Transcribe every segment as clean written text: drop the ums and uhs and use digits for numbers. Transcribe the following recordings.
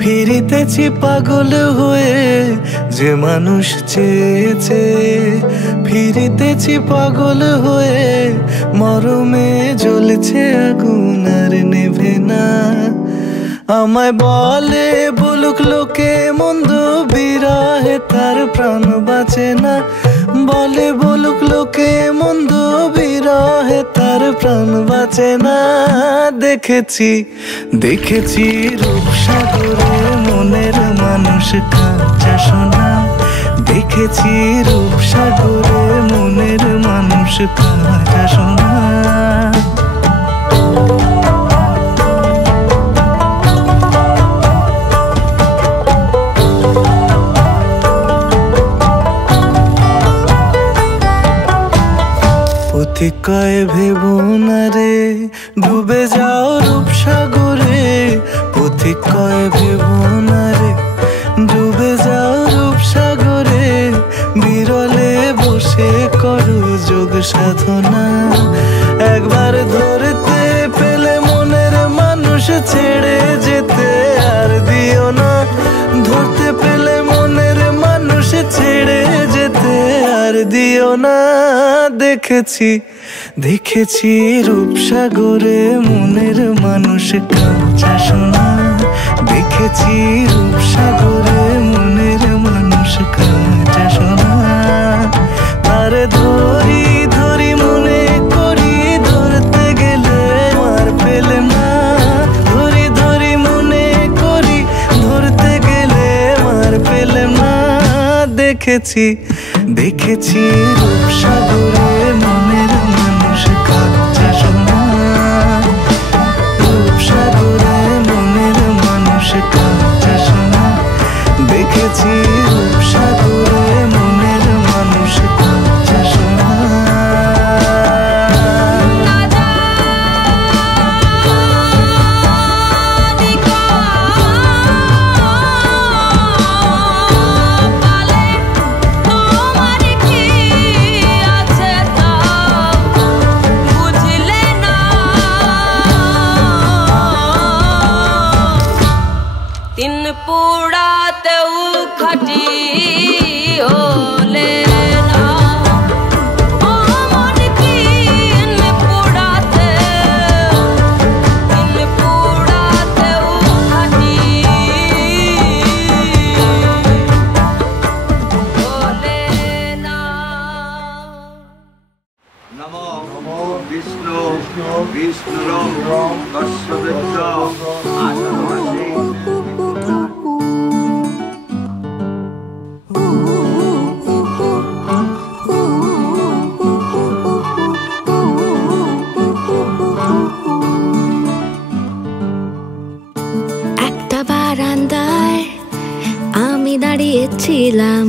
ফিরিতেছি পাগল হয়ে, যে মানুষ চেয়েছে ফিরিতেছি পাগল হয়ে, মরমে জ্বলছে আগুন আর নেভে না। আমায় বলে বলুক লোকে মন্দ, বিরহে তার প্রাণ বাঁচে না। বলে বলুক লোকে মন্দ, বিরহে তার প্রাণ বাঁচে না। দেখেছি দেখেছি রূপসাগরে মনের মানুষ কাঁচা সোনা। দেখেছি রূপসাগরে মনের মানুষ কাঁচা সোনা। পথিক কয় ভেবো না রে ডুবে যাও রূপসাগরে। পথিক কয় ভেবো না রে ডুবে যাও রূপসাগরে। বিরলে বসে করো যোগ সাধনা। একবার ধরতে পেলে মনের মানুষ ছেড়ে যেতে আর দিও না। ধরতে পেলে মনের মানুষ ছেড়ে যেতে আর দিও না। দেখেছি দেখেছি রূপসাগরে মনের মানুষ কাঁচা সোনা। দেখেছি রূপসাগরে মনের মানুষ কাঁচা সোনা। আর ধরি ধরি মনে করি, ধরতে গেলে আর পেলে না। ধরি ধরি মনে করি, ধরতে গেলে আর পেলে না। দেখেছি দেখেছি রূপসাগরে মনের মানুষ কাঁচা সোনা। রূপসাগরে মনের মানুষ কাঁচা সোনা। দেখেছি রূপসাগরে মনের মানুষ কাঁচা সোনা। ছিলাম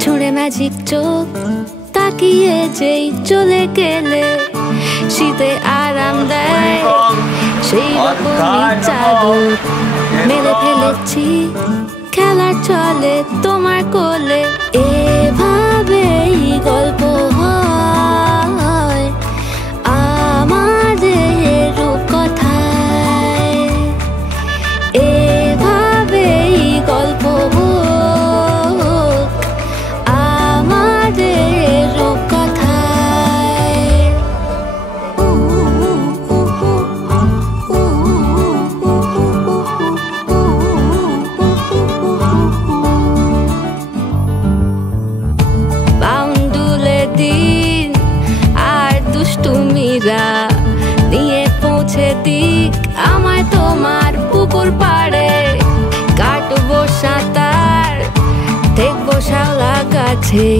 ছুঁড়ে ম্যাজিক চোখ তাকিয়ে যেই চলে গেলে শীতে আরাম দেয় সেই রকমই চাদর মেলে ফেলেছি খেলার চলে তোমার কোলে। এভাবেই গল্প হয় আমাদের রূপকথায়। এভাবেই গল্প আছে,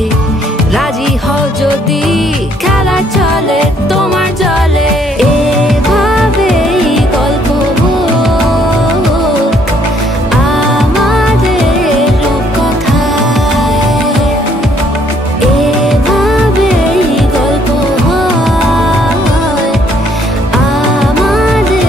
রাজি হও যদি খেলা চলে তোমার জলে। এভাবেই গল্প হোক আমাদের রূপকথায়, এভাবেই গল্প হয় আমাদের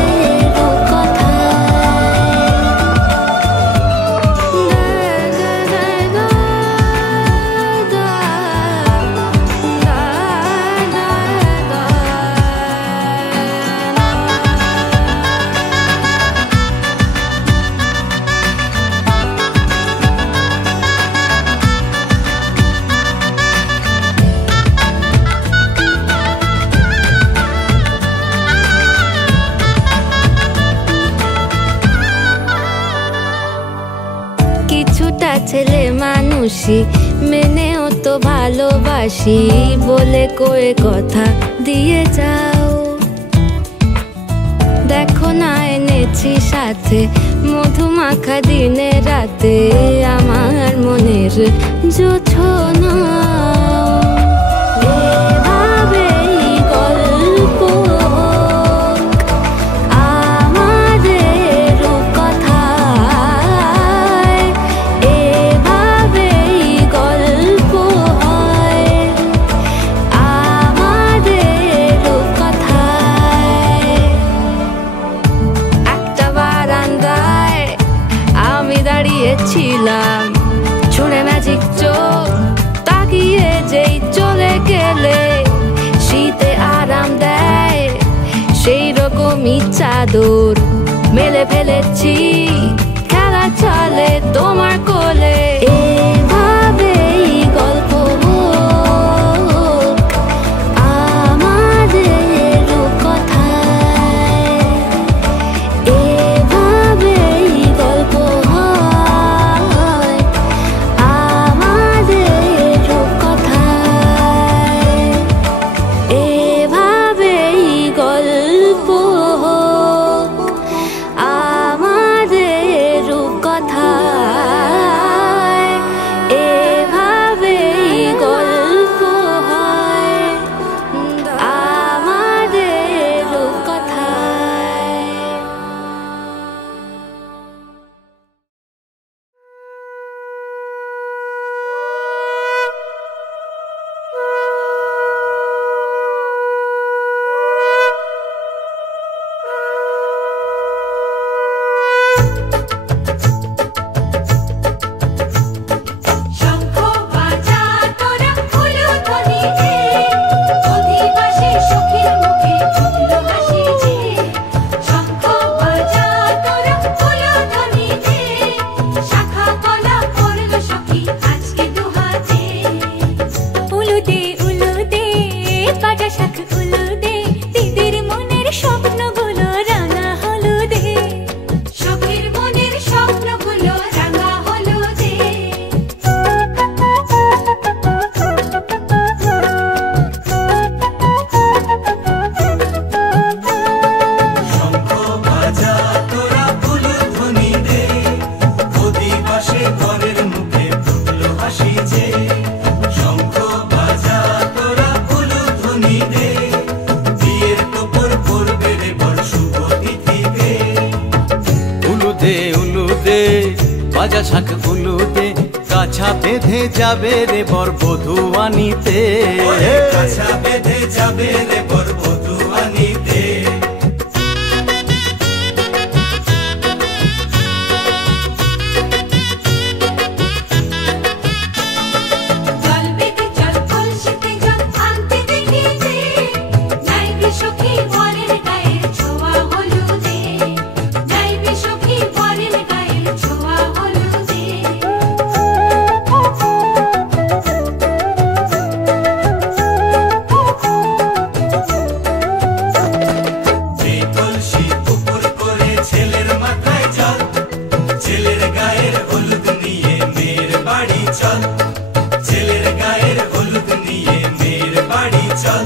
কিছুটা ছেলে মানুষই মেনেও তো ভালোবাসি বলে কয়ে কথা দিয়ে যাও। দেখো না এনেছি সাথে মধুমাখা দিনে রাতে আমার মনের জোছনা। এভাবেই গল্প হোক আমাদের রূপকথায়, এভাবেই গল্প হয় আমাদের রূপকথায়। একটা বারান্দায় আমি দাঁড়িয়েছিলাম, ছুঁড়ে ম্যাজিক চোখ তাকিয়ে যেই চলে গেলে শীতে আরাম দেয় সেই রকমই চাদর মেলে ফেলেছি, খেলা চলে তোমার কোলে। এভাবেই গল্প হোক আমাদের রূপকথায়, এভাবেই গল্প হয় আমাদের রূপকথায়, এভাবেই গল্প হোক আমাদের রূপকথায়, এভাবেই গল্প হয় আমাদের রূপকথায়। শঙ্খ বাজা তোরা উলুধ্বনি দে, অধিবাসী সখীর মুখে ফুটলো হাসি যে। শঙ্খ বাজা তোরা উলুধ্বনি দে, শাখা কলা পড়লো সখী আজকে দুহাতে। উলু দে বাজা শাখ উলু দে, দিদির মনের স্বপ্নগুলো রাঙা হলুদে, সখীর মনের স্বপ্নগুলো রাঙা হলুদে। শঙ্খ বাজা তোরা উলুধ্বনি দে, অধিবাসে ঘরের মুখে ফুটলো হাসি যে। শঙ্খ বাজা তোরা উলুধ্বনি দে, বিয়ের টোপর পড়বে রে বর শুভ তিথিতে। উলু দে বাজা শাখ উলু দে, কাছা বেঁধে যাবে রে বর বধূ আনিতে। কাছা বেঁধে যাবে রে বর বধূ আনিতে। জল বেগে জল কলসিতে জল আনতে দেখিয়েছে, নাইবে সখী বরের গায়ের ছোঁয়া হলুদে, নাইবে সখী বরের গায়ের ছোঁয়া হলুদে। যে কলসি উপর করে ছেলের মাথায় জল, ছেলের গায়ের হলুদ নিয়ে মেয়ের বাড়ি চল, ছেলের গায়ের হলুদ নিয়ে মেয়ের বাড়ি চল।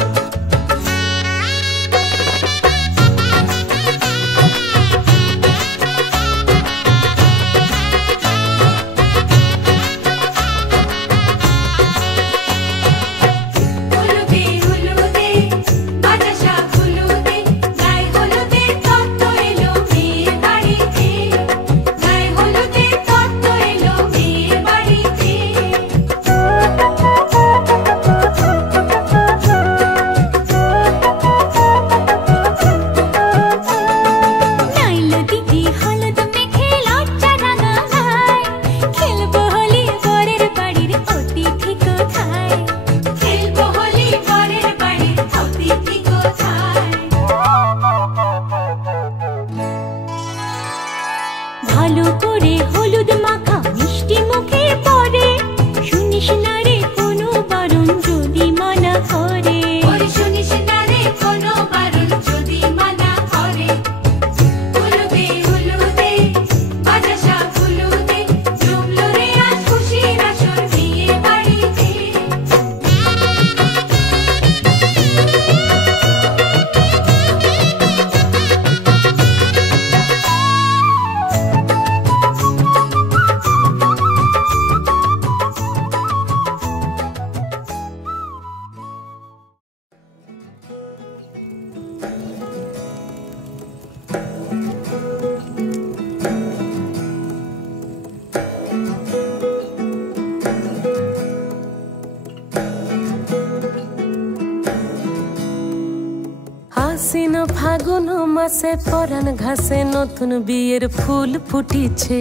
ফাগুন মাসে পরাণ ঘাসে নতুন বিয়ের ফুল ফুটিছে।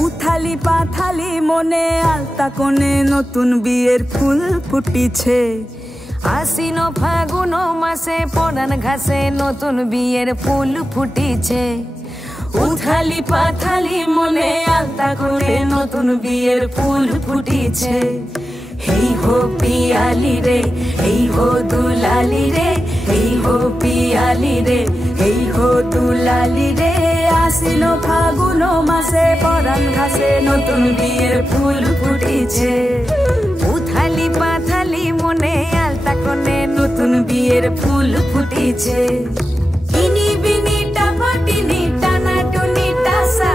উথালি পাথালি মনে আলতা কোণে নতুন বিয়ের ফুল ফুটিছে। আশ্বিন ফাগুন মাসে পরাণ ঘাসে নতুন বিয়ের ফুল ফুটিছে। উথালি পাথালি মনে আলতা কোণে নতুন বিয়ের ফুল ফুটিছে। হেই হো পিয়ালি রে, হেই হো দুলালি রে, হেই হো পিয়ালি রে, হেই হো দুলালি রে। আশ্বিন ফাগুন মাসে পরাণ ঘাসে নতুন বিয়ের ফুল ফুটিছে। উথালি পাথালি মনে আলতা কোণে নতুন বিয়ের ফুল ফুটিছে। ইনি বিনি টাপাটিনি টানা টুনি টাসা,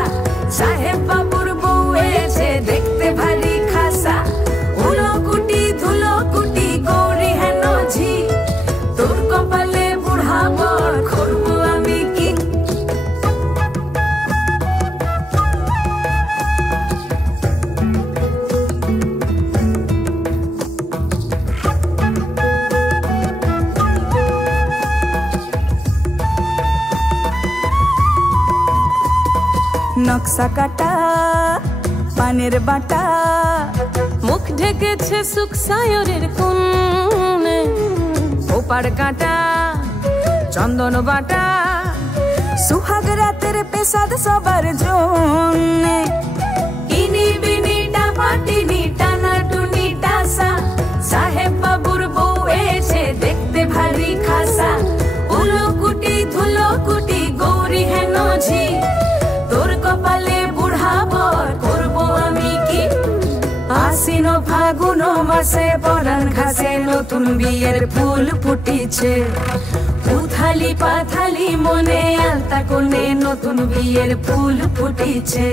সাহেব বাবুর বউ এসে দেখতে ভারী খাসা। উলো কুটি ধুলো কুটি গৌরী হেন ঝি, তোর কপালে বুড়া বর করবো আমি কি। নকশা কাটা পানের বাটা, মুখ ঢেকেছে সুখ সায়রের কোণে। ওপার কাটা চন্দন বাটা, সুহাগ রাতের পেশাদ সবার জন্যে। ইনি বিনি টাপাটিনি টানা টুনি টাসা, সাহেব বাবুর বউ এসে দেখতে ভারী খাসা। উলো কুটি ধুলো কুটি গৌরী হেন ঝি, তোর কপালে বুড়া বর করবো আমি কি। আশ্বিন ফাগুন মাসে পরাণ ঘাসে নতুন বিয়ের ফুল ফুটিছে। উথালি পাথালি মনে আলতা কোণে নতুন বিয়ের ফুল ফুটিছে।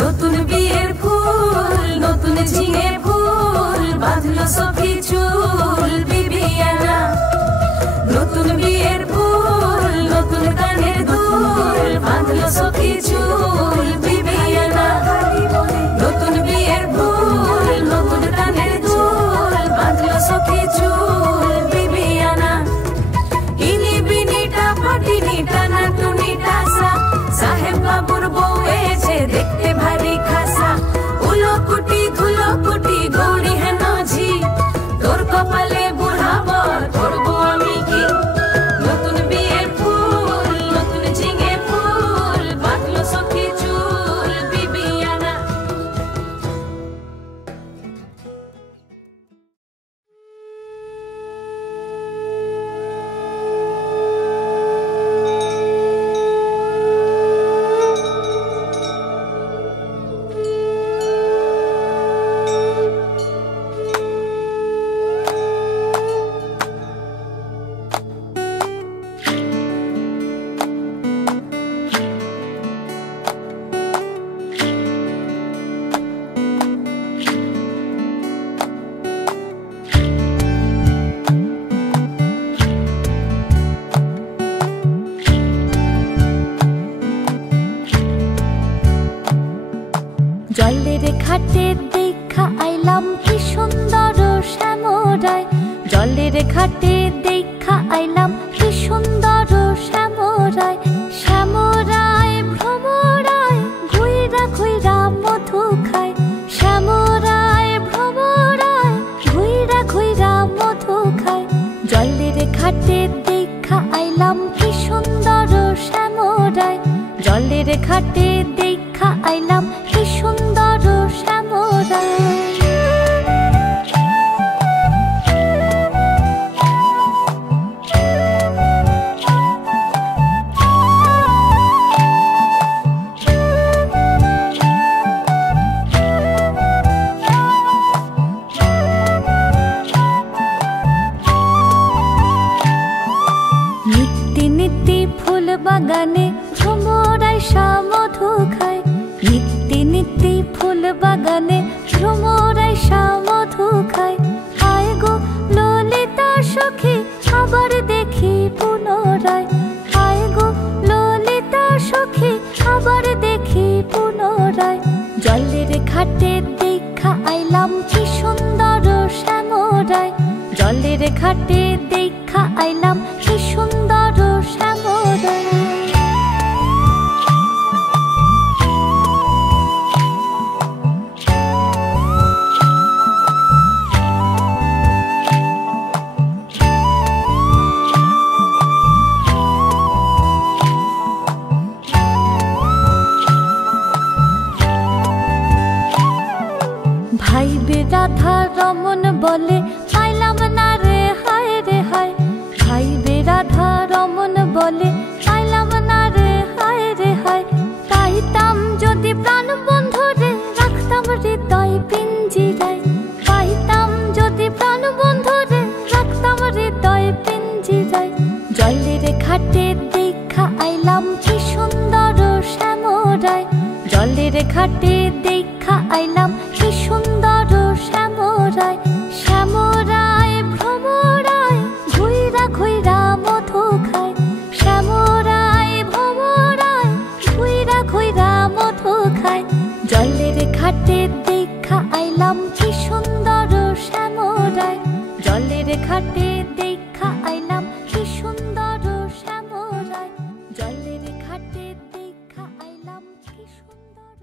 নতুন বিয়ের ফুল নতুন ঝিঙে ফুল, বাঁধলো সখী চুল বিবিয়ানা। নতুন বিয়ের ফুল নতুন কানের দুল, বাঁধলো সখী চুল বিবিয়ানা। নতুন বিয়ের ফুল নতুন কানের দুল, বাঁধলো সখী চুল বিবিয়ানা। ইনি বিনি টাপাটিনি টানা টুনি টাসা, সাহেব বাবুর বউ এসে দেখতে ভারী খাসা। উলো কুটি ধুলো কুটি গৌরী হেন ঝি, তোর কপালে বুড়া বর করবো আমি কি। নতুন বিয়ের ফুল নতুন ঝিঙে ফুল, বাঁধলো সখী চুল বিবিয়ানা। জলের ঘাটে দেখা আইলাম কি সুন্দর শ্যামরায়। জলের ঘাটে দেখা আইলাম কি সুন্দর শ্যামরায়। শ্যামরায় ভ্রমরায় ঘুইরা ঘুইরা মধু খায়। শ্যামরায় ভ্রমরায় ঘুইরা ঘুইরা মধু খায়। জলের ঘাটে দেখা আইলাম কি সুন্দর শ্যামরায়। জলের ঘাটে দেখা আইলাম কি সুন্দর শ্যামরায়। নিত্যি নিত্যি ফুল বাগানে ভ্রমরায় মধু খায়। নিত্যি নিত্যি ফুল বাগানে ভ্রমরায় মধু খায়। আয় গো ললিতা সখী আবার দেখি পুনরায়। আয় গো ললিতা সখী আবার দেখি পুনরায়। জলের ঘাটে দেখা আইলাম কি সুন্দর শ্যামরায়। জলের ঘাটে দেখা আইলাম কি সুন্দর ভাইবে রাধা রমন বলে পাইলাম না রে হায় রে হায়। ভাইবে রাধা রমন বলে পাইলাম না রে হায় রে হায়। পাইতাম যদি প্রাণ বন্ধু রে রাখতাম হৃদয় পিঞ্জিরায়। পাইতাম যদি প্রাণ বন্ধু রে রাখতাম হৃদয় পিঞ্জিরায়। জলের ঘাটে দেখা আইলাম কি সুন্দর শ্যামরায়। জলের ঘাটে দেখা আইলাম কি সুন্দর শ্যামরায়। শ্যামরায় ভ্রমরায় ঘুইরা ঘুইরা মধু খায়। শ্যামরায় ভ্রমরায় ঘুইরা ঘুইরা মধু খায়। জলের ঘাটে দেখা আইলাম কি সুন্দর শ্যামরায়। জলের ঘাটে দেখা আইলাম কি সুন্দর শ্যামরায়। জলের ঘাটে দেখা আইলাম কি সুন্দর।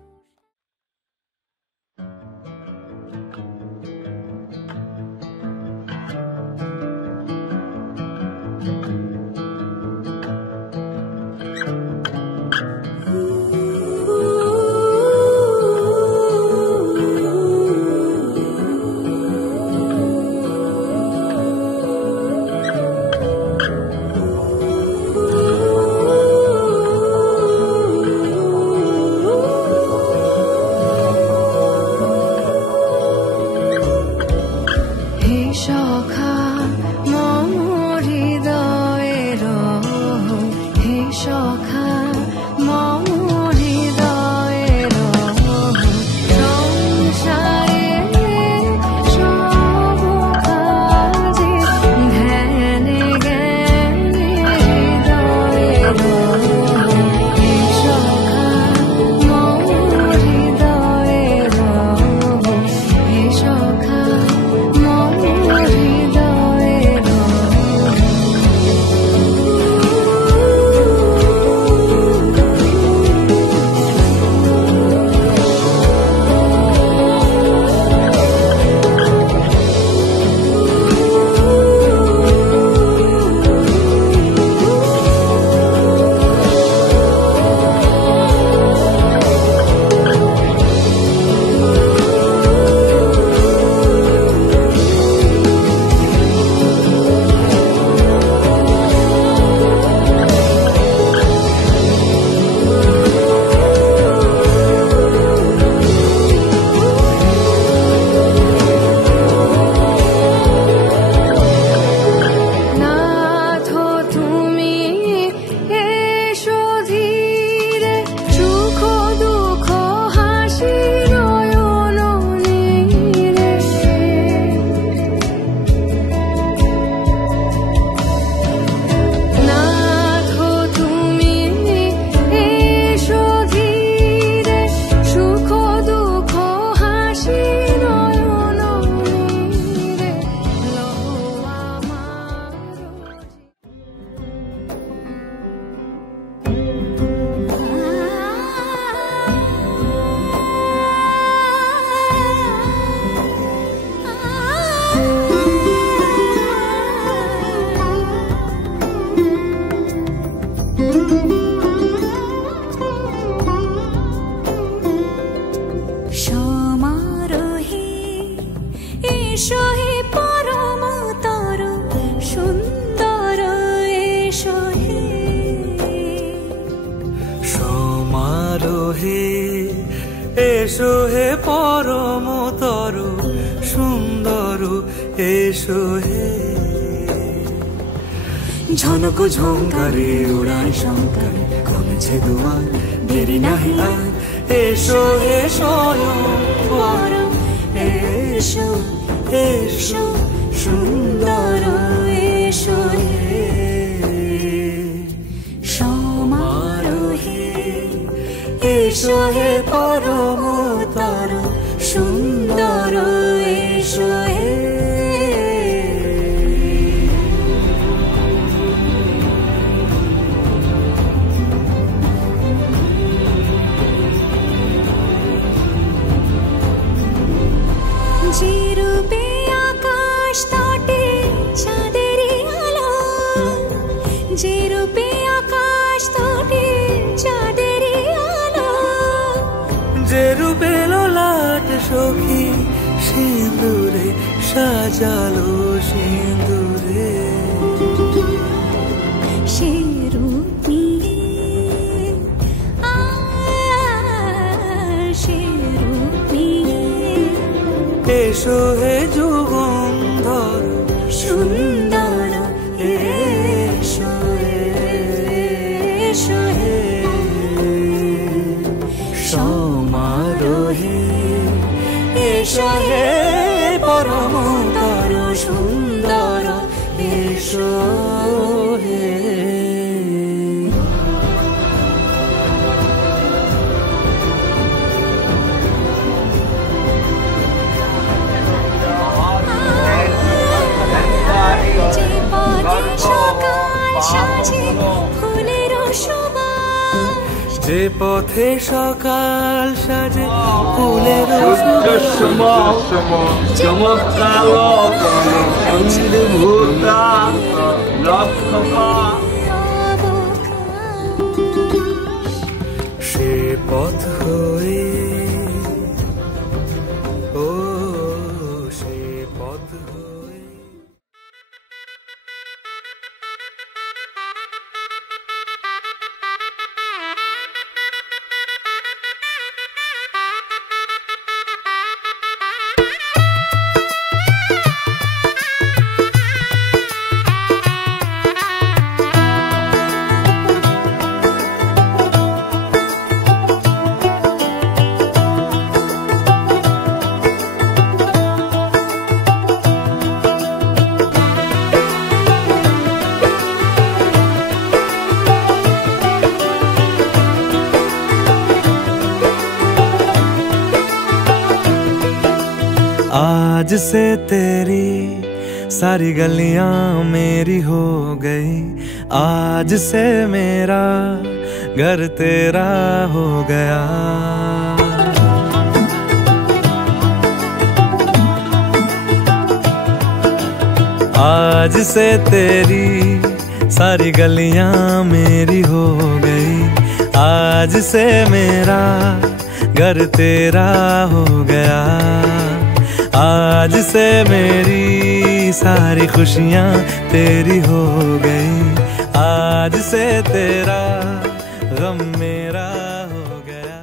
এসো হে পরমতর সুন্দর এসো হে। ঝনক ঝঙ্কারে উড়ায় শঙ্কার কমেছে দুয়ার দেরি নাহি আর। এসো হে স্বয়ং পরম এসো এসো সুন্দর এসো হে। সমারোহে এসো হে পরমতর সুন্দর এসো হে। যে রূপে আকাশ তটে চাঁদেরই আলো, যে রূপে আকাশ তটে চাঁদেরই আলো, যে রূপে ললাট সখী জালো সিঁদুরে সে রূপ নিয়ে সে রূপ নিয়ে এসো হে যুগন্ধর সুন্দর এসো এসো হে সমারোহে এসো হে পরমতর সুন্দর এসো হে যে পথে সকাল সাজে ফুলের সুবাস যে পথে সকাল সাজে ফুলের সে পথ হয়ে ও সে পথ হয়ে आज से तेरी सारी गलियां मेरी हो गई आज से मेरा घर तेरा हो गया आज से तेरी सारी गलियां मेरी हो गई आज से मेरा घर तेरा हो गया आज से मेरी सारी खुशियां तेरी हो गई आज से तेरा गम मेरा हो गया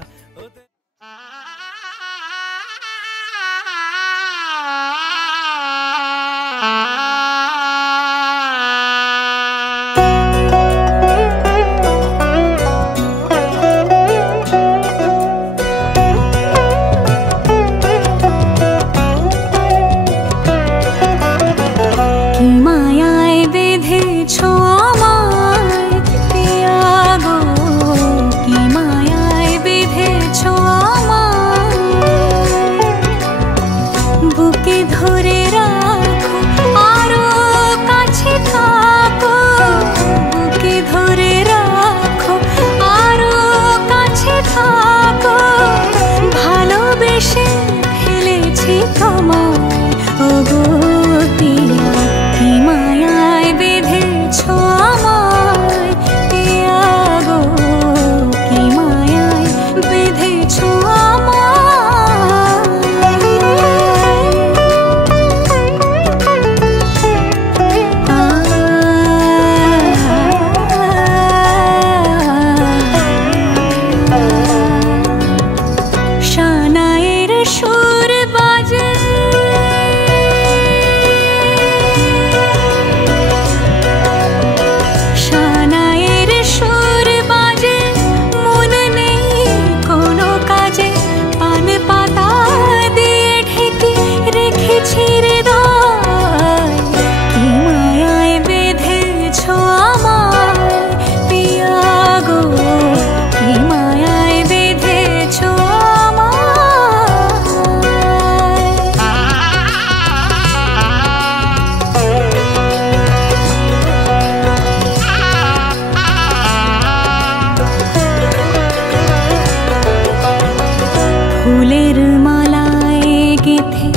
ফুলের মালায় গেথে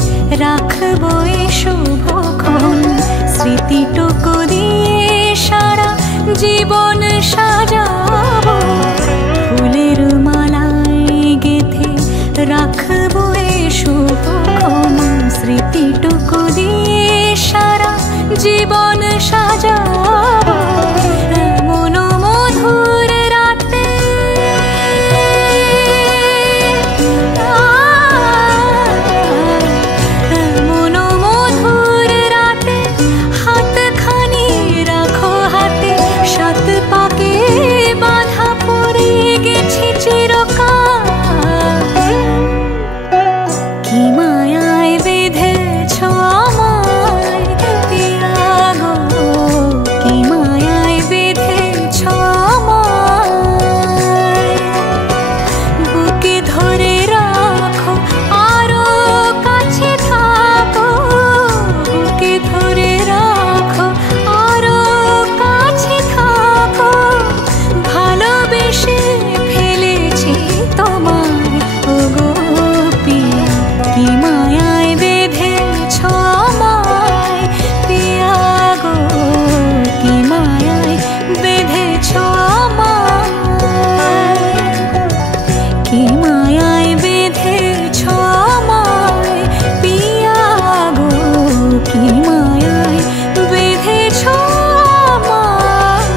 রাখবো এ শুভক্ষণ স্মৃতিটুকু দিয়ে সারা জীবন সাজাবো ফুলের মালায় গেথে রাখবো এ শুভক্ষণ স্মৃতিটুকু দিয়ে জীবন সাজাবো এমন মধুর রাতে এমন মধুর রাতে হাতখানি রাখো হাতে সাত পাকে বাঁধা পড়ে গেছি চিরকাল কি মায়ায় বেঁধেছ আমায় পিয়া গো কি মায়ায় বেঁধেছ আমায় বুকে ধরে রাখো আরো কাছে থাকো বুকে ধরে রাখো আরো কাছে থাকো ভালোবেসে ফেলেছি তোমায় ওগো পিয়া কি মায়ায় বেঁধেছ আমায় পিয়া গো কি মায়ায় বেঁধেছ আমায় কি মায়ায় বেঁধেছ আমায় পিয়া গো কি মায়ায় বেঁধেছ আমায়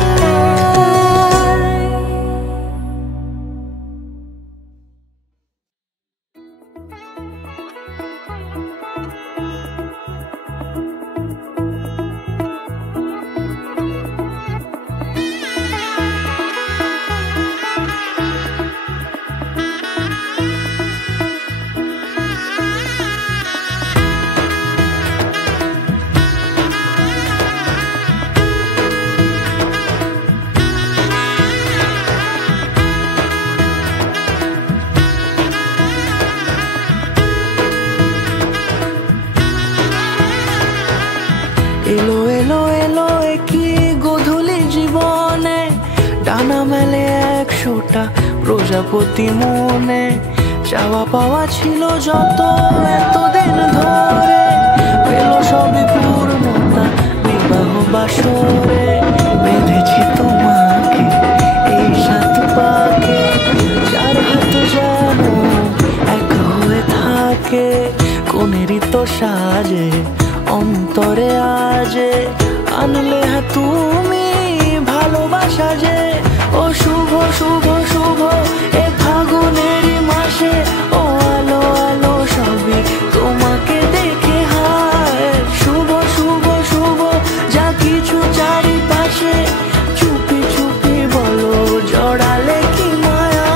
এলো এলো এলো কি গোধূলি জীবনে ডানা মেলে 100টা প্রজাপতি মনে চাওয়া পাওয়া ছিল যত এতদিন ধরে পেল সবই পূর্ণতা বিবাহ বাসরে বেঁধেছি তোমাকে এই সাত পাকে চার হাত যেন এক হয়ে থাকে কোনেরই তো সাজে অন্তরে আজে আনলে হ্যাঁ তুমি ভালোবাসা যে ও শুভ শুভ শুভ এ ফাগুনেরই মাসে ও আলো আলো সবই তোমাকে দেখে হায় শুভ শুভ শুভ যা কিছু চারিপাশে চুপি চুপি বলো জড়ালে কি মায়া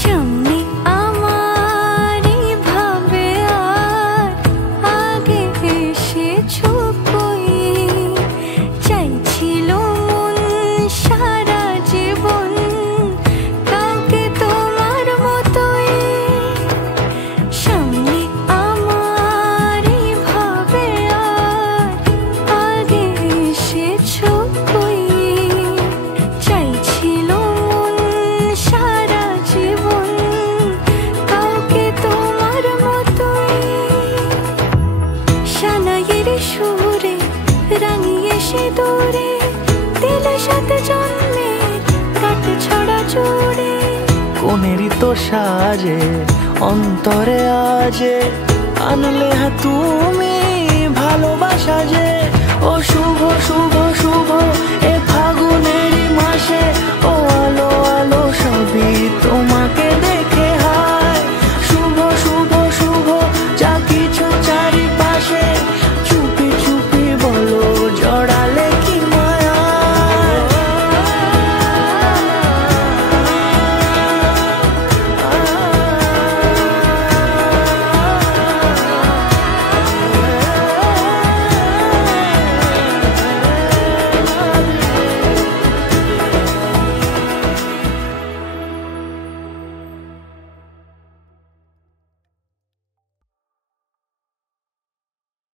সামনে আমারই ভাবে আর আগে এসেছো কই চাইছিল মন সারা জীবন কাউকে তোমার মতোই সামনে আমারই ভাবে আর আগে এসেছো কই চাইছিল মন সারা জীবন কাউকে তোমার মতোই সানাইয়ের সুরে রাঙিয়ে সে দূরে দিলে সাথে জন্মের কাট ছড়া জুড়ে কোনেরই তো সাজে অন্তরে আজে আনলে হ্যাঁ তুমি ভালোবাসা যে ও শুভ শুভ শুভ এ ফাগুনেরই মাসে ও আলো আলো সবই